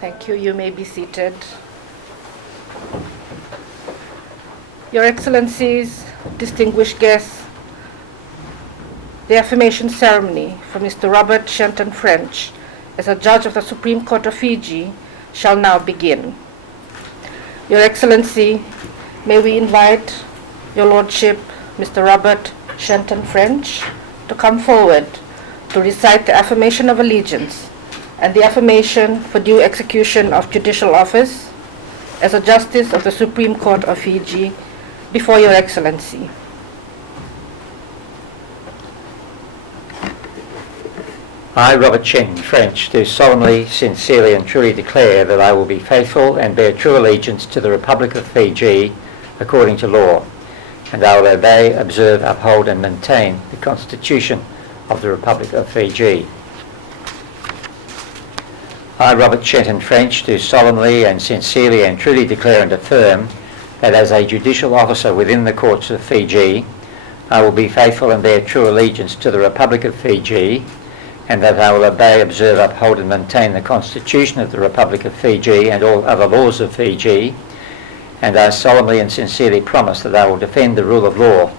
Thank you. You may be seated. Your Excellencies, distinguished guests, the affirmation ceremony for Mr. Robert Shenton French as a judge of the Supreme Court of Fiji shall now begin. Your Excellency, may we invite Your Lordship, Mr. Robert Shenton French, to come forward to recite the affirmation of allegiance and the affirmation for due execution of judicial office as a Justice of the Supreme Court of Fiji before Your Excellency. I, Robert Shenton French, do solemnly, sincerely and truly declare that I will be faithful and bear true allegiance to the Republic of Fiji according to law, and I will obey, observe, uphold and maintain the Constitution of the Republic of Fiji. I, Robert Shenton French, do solemnly and sincerely and truly declare and affirm that as a judicial officer within the courts of Fiji, I will be faithful and bear true allegiance to the Republic of Fiji, and that I will obey, observe, uphold and maintain the Constitution of the Republic of Fiji and all other laws of Fiji, and I solemnly and sincerely promise that I will defend the rule of law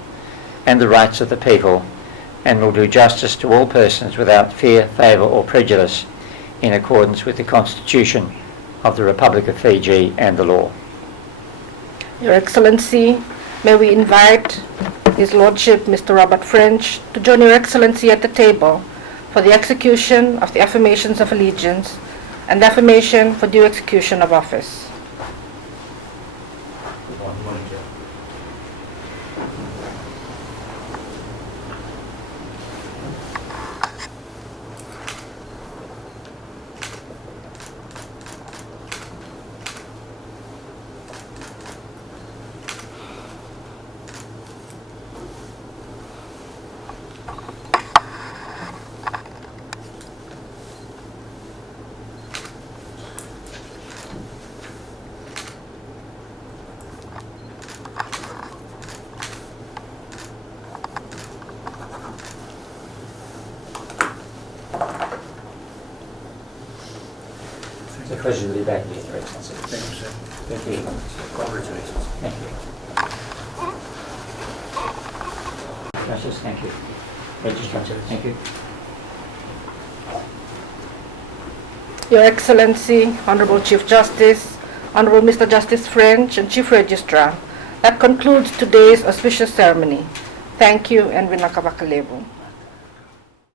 and the rights of the people, and will do justice to all persons without fear, favour or prejudice, in accordance with the Constitution of the Republic of Fiji and the law. Your Excellency, may we invite His Lordship, Mr. Robert French, to join Your Excellency at the table for the execution of the affirmations of allegiance and the affirmation for due execution of office. It's a pleasure to be back here, Your Excellency. Thank you, sir. Thank you. Congratulations. Thank you. Justice, thank you. Registrar, thank you. Your Excellency, Honorable Chief Justice, Honorable Mr. Justice French and Chief Registrar, that concludes today's auspicious ceremony. Thank you and Naiqama.